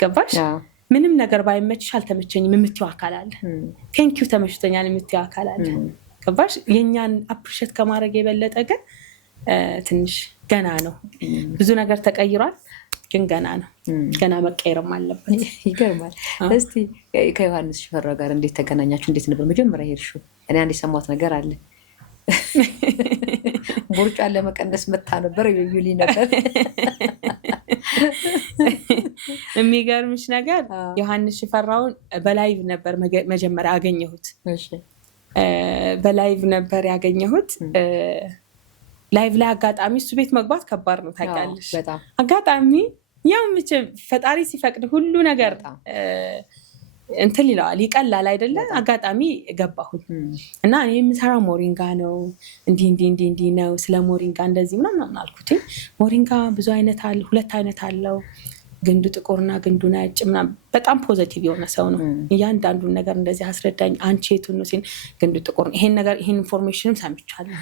ገባሽ? ምንም ነገር ባይመችሽ አልተመቸኝም የምትይው አካል አለ። ቴንኪው ተመችቶኛል የምትይው አካል አለ። ገባሽ? የእኛን አፕሪሼት ከማድረግ የበለጠ ግን ትንሽ ገና ነው። ብዙ ነገር ተቀይሯል፣ ግን ገና ነው። ገና መቀየርም አለበት። ይገርማል። እስቲ ከዮሐንስ ሽፈራው ጋር እንዴት ተገናኛችሁ? እንዴት ነበር መጀመሪያ ሄድሽው? እኔ አንድ የሰማሁት ነገር አለ። ቦርጫን ለመቀነስ መታ ነበር ይሉኝ ነበር። የሚገርምሽ ነገር ዮሐንስ ሽፈራውን በላይቭ ነበር መጀመሪያ አገኘሁት። በላይቭ ነበር ያገኘሁት። ላይቭ ላይ አጋጣሚ እሱ ቤት መግባት ከባድ ነው ታውቂያለሽ። አጋጣሚ ያው ፈጣሪ ሲፈቅድ ሁሉ ነገር እንትን ይለዋል፣ ይቀላል አይደለ? አጋጣሚ ገባሁኝ እና እኔ የምሰራው ሞሪንጋ ነው፣ እንዲህ ነው፣ ስለ ሞሪንጋ እንደዚህ ምናምን አልኩት። ሞሪንጋ ብዙ አይነት አለ፣ 2 አይነት አለው፣ ግንዱ ጥቁርና ግንዱ ነጭ ምናምን። በጣም ፖዘቲቭ የሆነ ሰው ነው። እያንዳንዱን ነገር እንደዚህ አስረዳኝ። አንቺ የቱን ነው ሲል ግንዱ ጥቁር፣ ይሄን ነገር ይሄን ኢንፎርሜሽንም ሰምቻለሁ